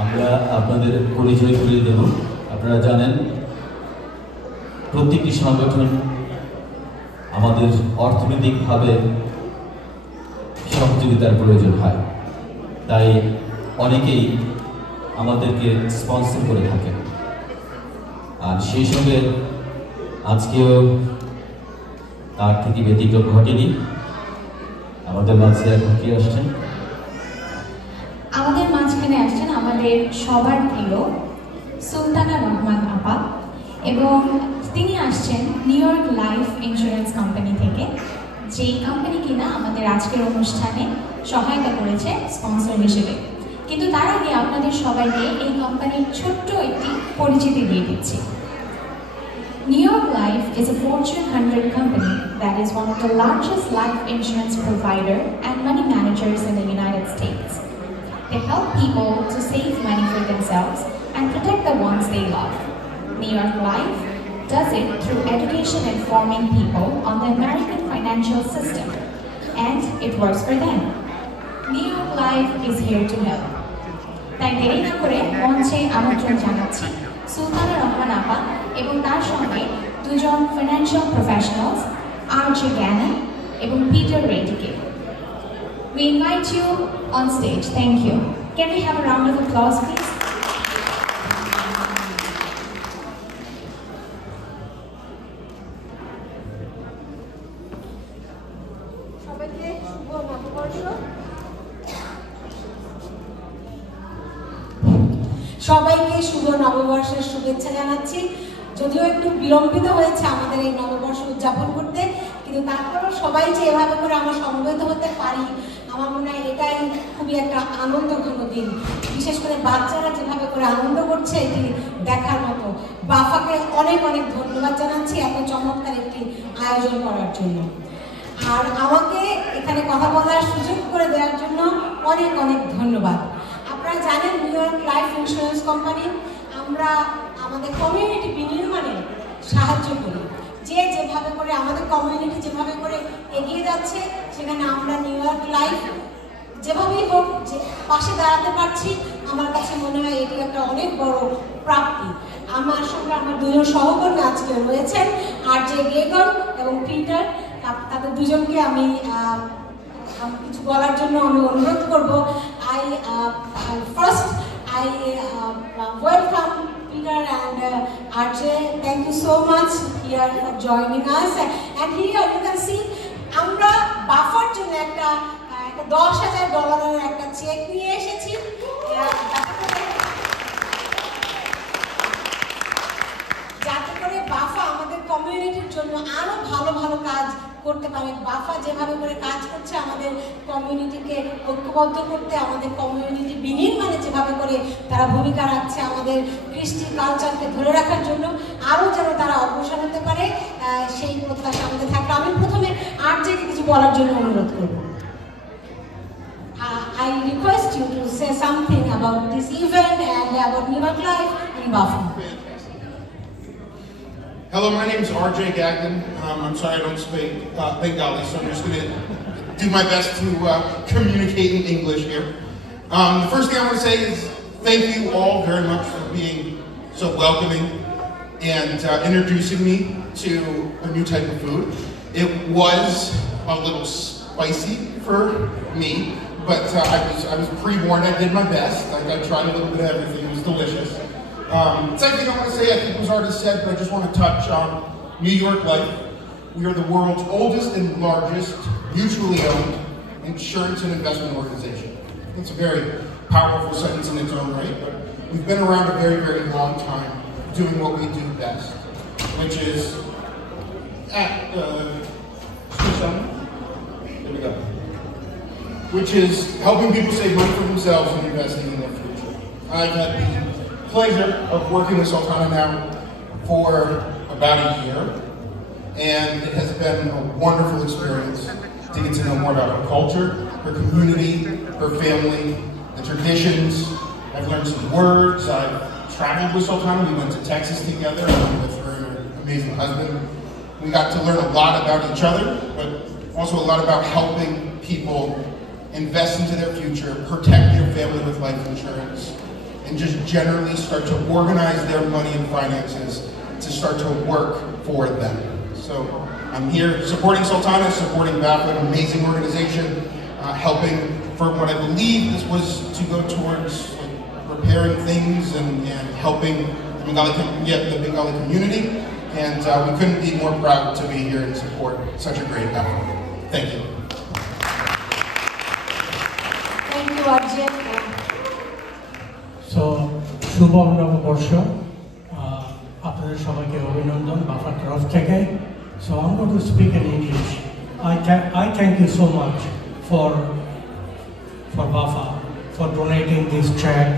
আমরা আপনাদের পরিচয় করিয়ে দেব। আপনারা জানেন প্রত্যেকটি সংগঠন আমাদের অর্থনৈতিকভাবে সহযোগিতার প্রয়োজন হয়, তাই অনেকেই আমাদেরকে স্পন্সর করে থাকেন। আর সেই সঙ্গে আজকেও তার থেকে ব্যতিক্রম ঘটেনি। আমাদের মাঝে এখন কি আসছেন? আমাদের মাঝখানে আসছেন আমাদের সবার প্রিয় সুলতানা রহমান আপা, এবং তিনি আসছেন new York life insurance company থেকে, যেই কোম্পানি কিনা আমাদের আজকের অনুষ্ঠানে সহায়তা করেছে স্পন্সর হিসেবে। কিন্তু তার আগে আপনাদের সবাইকে এই কোম্পানির ছোট্ট একটি পরিচিতি দিয়ে দিচ্ছি। New York Life is a Fortune 100 company that is one of the largest life insurance provider and money managers in the United States. They help people to save money for themselves and protect the ones they love. New York Life does it through education and informing people on the American financial system, and it works for them. New York Life is here to help. তাই দেরি না করে মঞ্চে আমন্ত্রণ জানাচ্ছি সুলতানা রহমান আপা এবং তার সঙ্গে দুজন ফাইন্যান্সিয়াল প্রফেশনালস আরজে গ্যানন এবং পিটার রেডিকে। We invite you on stage. Thank you. Can we have a round of applause, please? সবাইকে শুভ নববর্ষের শুভেচ্ছা জানাচ্ছি। যদিও একটু বিলম্বিত হয়েছে আমাদের এই নববর্ষ উদযাপন করতে, কিন্তু তারপরেও সবাই যে এভাবে করে আমরা সমবেত হতে পারি, আমার মনে হয় এটাই খুবই একটা আনন্দঘন দিন। বিশেষ করে বাচ্চারা যেভাবে করে আনন্দ করছে এটি দেখার মতো। বাফাকে অনেক অনেক ধন্যবাদ জানাচ্ছি এত চমৎকার একটি আয়োজন করার জন্য, আর আমাকে এখানে কথা বলার সুযোগ করে দেওয়ার জন্য অনেক অনেক ধন্যবাদ। আপনারা জানেন new York life insurance company আমরা আমাদের কমিউনিটি বিনির্মাণে সাহায্য করি। যে যেভাবে করে আমাদের কমিউনিটি যেভাবে করে এগিয়ে যাচ্ছে, সেখানে আমরা নিউ ইয়র্ক লাইফ যেভাবেই হোক যে পাশে দাঁড়াতে পারছি, আমার কাছে মনে হয় এটি একটা অনেক বড় প্রাপ্তি। আমার সঙ্গে আমার দুজন সহকর্মী আজকে রয়েছেন, আরজে গেগন এবং পিটার। তাদের দুজনকে আমি কিছু বলার জন্য আমি অনুরোধ করব। I welcome Peter and Arjay. Thank you so much here for joining us. And here you can see, আমরা বাফার জন্য একটা $10,000 একটা চেক নিয়ে এসেছি, যাতে করে বাফা আমাদের কমিউনিটির জন্য আরো ভালো ভালো কাজ করতে পারে। বাফা যেভাবে করে কাজ করছে আমাদের কমিউনিটিকে ঐক্যবদ্ধ করতে, আমাদের কমিউনিটি বিনির্মাণে যেভাবে করে তারা ভূমিকা রাখছে, আমাদের কৃষ্টি কালচারকে ধরে রাখার জন্য আরও যেন তারা অগ্রসর হতে পারে, সেই প্রত্যাশা আমাদের থাকলে। আমি প্রথমে আরজেকে কিছু বলার জন্য অনুরোধ করব। I request you to say something about this event and about New York Life in Bafa. Hello, my name is RJ Gagnon. I'm sorry I don't speak Bengali, so I'm just going to do my best to communicate in English here. The first thing I want to say is thank you all very much for being so welcoming and introducing me to a new type of food. It was a little spicy for me, but I was pre-warned. I did my best. I tried a little bit of everything. It was delicious. Second thing I want to say, I think was already said, but I just want to touch on New York Life. We are the world's oldest and largest mutually owned insurance and investment organization. That's a very powerful sentence in its own right, but we've been around a very, very long time doing what we do best, which is which is helping people save money for themselves and investing in their future. I've had the pleasure of working with Sultana now for about a year, and it has been a wonderful experience to get to know more about her culture, her community, her family, the traditions. I've learned some words. I've traveled with Sultana. We went to Texas together with her and her amazing husband. We got to learn a lot about each other, but also a lot about helping people invest into their future, protect their family with life insurance, and just generally start to organize their money and finances to start to work for them. So I'm here supporting Sultana, supporting BAFA, an amazing organization, helping for what I believe this was to go towards repairing things and helping the Bengali community. And we couldn't be more proud to be here and support such a great effort. Thank you. Thank you, Arjun. So, শুভ নববর্ষ আপনাদের সবাইকে অভিনন্দন বাফার তরফ থেকে. So I'm going to speak in English. I thank you so much for BAFA for donating this check,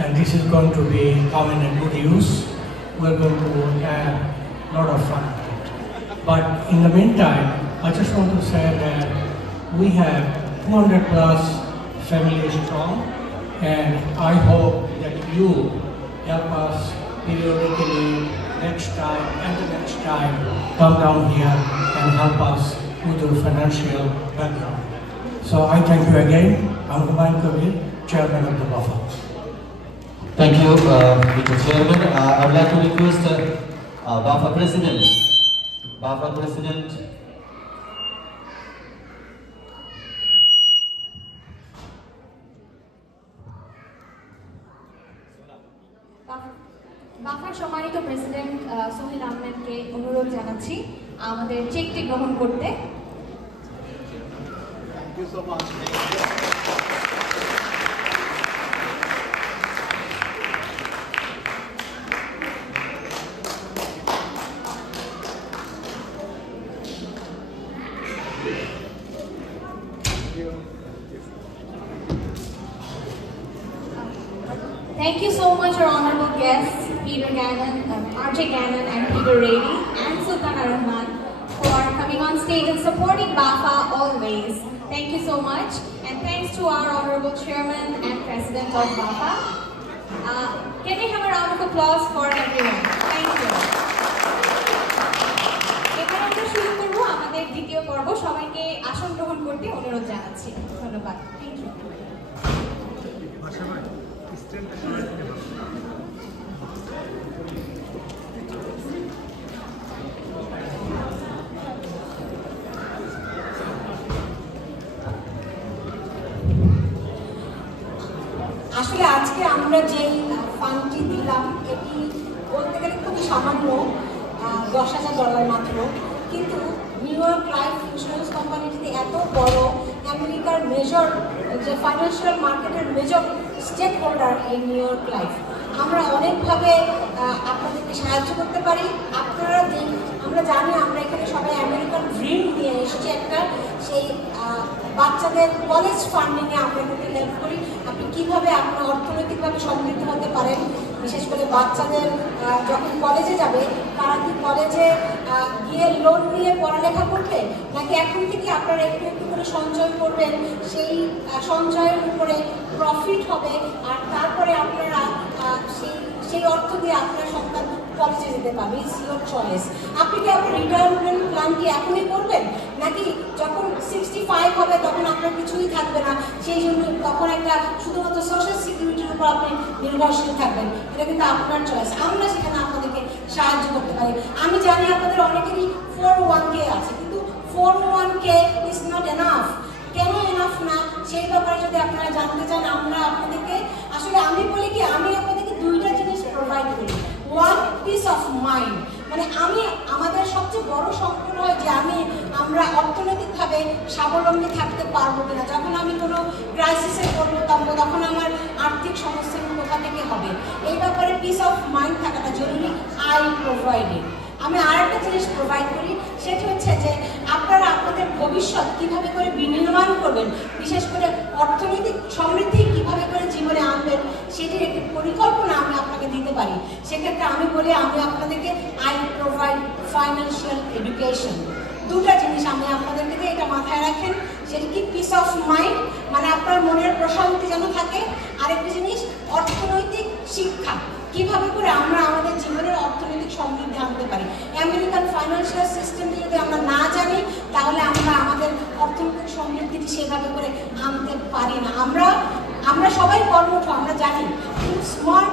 and this is going to be come in a good use. We're going to have a lot of fun. But in the meantime, I just want to say that we have 200 plus families strong, and I hope that you help us periodically next time and the next time come down here and help us with your financial background. So I thank you again. I'm Humayun Kabir, Chairman of the BAFA. Thank you, Mr. Chairman. I would like to request BAFA President. BAFA President. Buffer সম্মানিত প্রেসিডেন্ট সোহেল আহমেদকে অনুরোধ জানাচ্ছি আমাদের চেকটি গ্রহণ করতে। Thank you so much. Thank you so much, our honorable guests, Peter Gannon, RJ Gannon, and Peter Rady, and Sultana Rahman, for coming on stage and supporting BAFA always. Thank you so much, and thanks to our honorable chairman and president of BAFA. Can we have a round of applause for everyone? Thank you. এবার আমরা শুরু করব আমাদের দ্বিতীয় পর্ব। সবাইকে আসন গ্রহণ করতে অনুরোধ জানাচ্ছি। ধন্যবাদ। Thank you. আসলে আজকে আমরা যেই ফান্ডটি দিলাম এটি বলতে গেলে খুবই সামান্য $10,000 মাত্র, কিন্তু নিউ ইয়র্ক লাইফ ইন্স্যুরেন্স কোম্পানিটি এত বড় আমেরিকার মেজর যে ফাইন্যান্সিয়াল মার্কেটের মেজর স্টেক হোল্ডার এই নিউ ইয়র্ক লাইফ। আমরা অনেকভাবে আপনাদেরকে সাহায্য করতে পারি। আপনারা আমরা জানি আমরা এখানে সবাই আমেরিকান ড্রিম নিয়ে এসেছি একটা, সেই বাচ্চাদের কলেজ ফান্ডিংয়ে আমরা কিন্তু হেল্প করি। আপনি কীভাবে আপনার অর্থনৈতিকভাবে সমৃদ্ধ হতে পারেন, বিশেষ করে বাচ্চাদের যখন কলেজে যাবে তারা কি কলেজে গিয়ে লোন নিয়ে পড়ালেখা করবে, নাকি এখন থেকে আপনারা একটু একটু করে সঞ্চয় করবেন, সেই সঞ্চয়ের উপরে প্রফিট হবে, আর তারপরে আপনারা সেই অর্থ দিয়ে আপনার সন্তান কলেজে যেতে পারবে। It's your choice. আপনি কি আপনার রিটায়ারমেন্ট প্ল্যান কি এখনই করবেন, নাকি যখন 65 হবে তখন আপনার কিছুই থাকবে না, সেই জন্য তখন একটা শুধুমাত্র সোশ্যাল সিকিউরিটির উপর আপনি নির্ভরশীল থাকবেন? এটা কিন্তু আপনার চয়েস। আমরা সেখানে আপনাদেরকে সাহায্য করতে পারি। আমি জানি আপনাদের অনেকেরই 401k আছে, কিন্তু 401k ইজ নট এনাফ। কেন এনাফ না সেই ব্যাপারে যদি আপনারা জানতে চান, আমরা আপনাদেরকে আসলে আমি বলি কি, আমি আপনাদেরকে দুইটা জিনিস প্রোভাইড করি। ওয়ান, পিস অফ মাইন্ড, মানে আমাদের সবচেয়ে বড় সংকট হয় যে আমরা অর্থনৈতিকভাবে স্বাবলম্বী থাকতে পারবো কিনা। যখন আমি কোনো ক্রাইসিসে পড়বো তখন আমার আর্থিক সমস্যা কোথা থেকে হবে, এই ব্যাপারে পিস অফ মাইন্ড থাকাটা জরুরি। I provided. আমি আর একটা জিনিস প্রোভাইড করি, সেটি হচ্ছে যে আপনারা আপনাদের ভবিষ্যৎ কীভাবে করে বিনির্মাণ করবেন, বিশেষ করে অর্থনৈতিক সমৃদ্ধি কীভাবে করে জীবনে আনবেন, সেটির একটি পরিকল্পনা আমি আপনাকে দিতে পারি। সেক্ষেত্রে আমি বলি, আমি আপনাদেরকে আই প্রোভাইড ফাইন্যান্সিয়াল এডুকেশন। দুটা জিনিস আমি আপনাদেরকে দিই, এটা মাথায় রাখেন। সেটি কি, পিস অফ মাইন্ড, মানে আপনার মনের প্রশান্তি যেন থাকে। আরেকটি জিনিস, অর্থনৈতিক শিক্ষা, কিভাবে করে আমরা আমাদের জীবনের অর্থনৈতিক সমৃদ্ধি আনতে পারি। আমেরিকান ফাইন্যান্সিয়াল সিস্টেমটি যদি আমরা না জানি, তাহলে আমরা আমাদের অর্থনৈতিক সমৃদ্ধিটি সেভাবে করে আনতে পারি না। আমরা সবাই কর্মঠ, আমরা জানি, কিন্তু স্মার্ট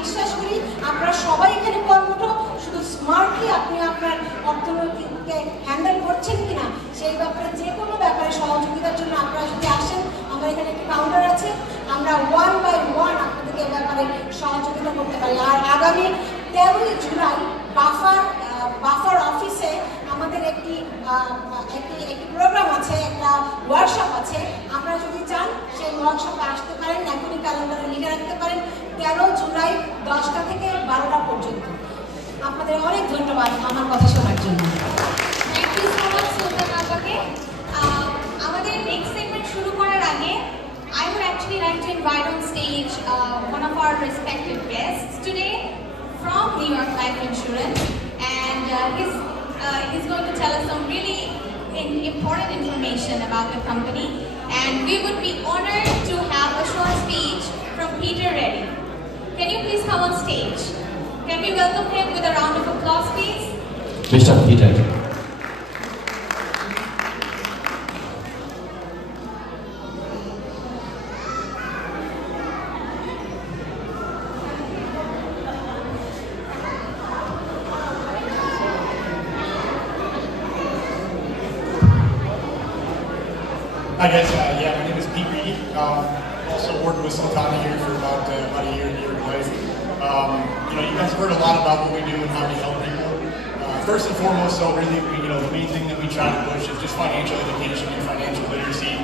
বিশ্বাস করি আপনারা সবাই এখানে কর্মঠ, শুধু স্মার্টলি আপনি আপনার অর্থনৈতিককে হ্যান্ডেল করছেন কিনা সেই ব্যাপারে যে কোনো ব্যাপারে সহযোগিতার জন্য আপনারা যদি আসেন, আমার এখানে একটি কাউন্টার আছে, আমরা 1 বাই 1 আপনাদেরকে এ ব্যাপারে সহযোগিতা করতে পারি। আর আগামী 13ই জুলাই বাফার অফিসে আমাদের একটি প্রোগ্রাম আছে, একটা ওয়ার্কশপ আছে। আপনারা যদি চান সেই ওয়ার্কশপে আসতে পারেন, এখনই ক্যালেন্ডারে লিখে রাখতে পারেন 13 জুলাই 10টা থেকে 12টা পর্যন্ত। আপনাদের অনেক ধন্যবাদ আমার কথা শোনার জন্য। Thank you so much Sultana আপাকে। আমাদের নেক্সট সেগমেন্ট শুরু করার আগে I would actually like to invite on stage one of our respected guests today from New York Life Insurance, and he's going to tell us some really important information about the company, and we would be honored to have a short speech from Peter Reddy. Can you please come on stage? Can we welcome him with a round of applause, please? Mr. Peter. Hi guys, my name is Pete Reedy. Also worked with Sultana here for about a year in New York Life. You guys have heard a lot about what we do and how we help people. First and foremost, though, really, the main thing that we try to push is just financial education and financial literacy.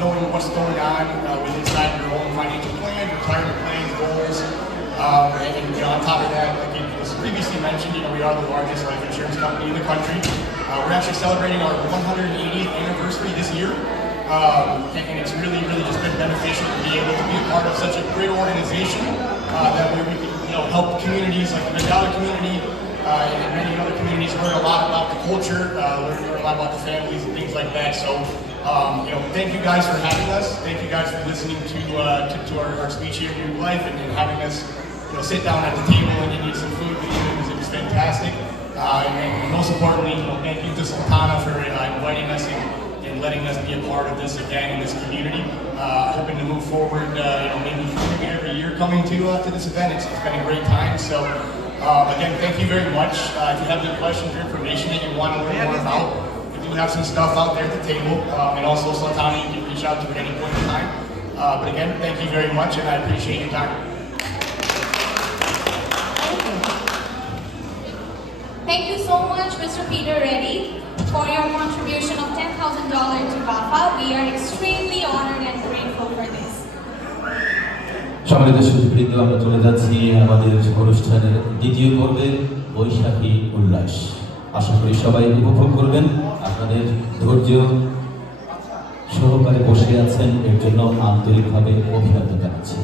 Knowing what's going on with inside your own financial plan, retirement plans, goals, and on top of that, like it was previously mentioned, we are the largest life insurance company in the country. We're actually celebrating our 180th anniversary this year. And it's really just been beneficial to be able to be a part of such a great organization that way we can help communities like the Mandala community and many other communities learn a lot about the culture, learn a lot about the families and things like that. So thank you guys for having us. Thank you guys for listening to our speech here in New York Life and having us sit down at the table and eat some food with you. It was fantastic. And most importantly, thank you to Sultana for inviting us and letting us be a part of this again in this community. Hoping to move forward, maybe every year coming to this event. It's been a great time. So again, thank you very much. If you have any questions or information that you want to learn more about, we do have some stuff out there at the table. And also Sultana, you can reach out to at any point in time. But again, thank you very much, and I appreciate your time. Thank you so much, Mr. Peter Reddy, for your contribution of $10,000 to BAFA. We are extremely honored and grateful for this. সম্মানিত সুধীবৃন্দ, আমরা চলে যাচ্ছি আমাদের অনুষ্ঠানের দ্বিতীয় পর্বে, বৈশাখী উল্লাস। আশা করি সবাই উপভোগ করবেন। আপনাদের ধৈর্য সহকারে বসে আছেন, এর জন্য আন্তরিকভাবে অভিনন্দন জানাচ্ছি।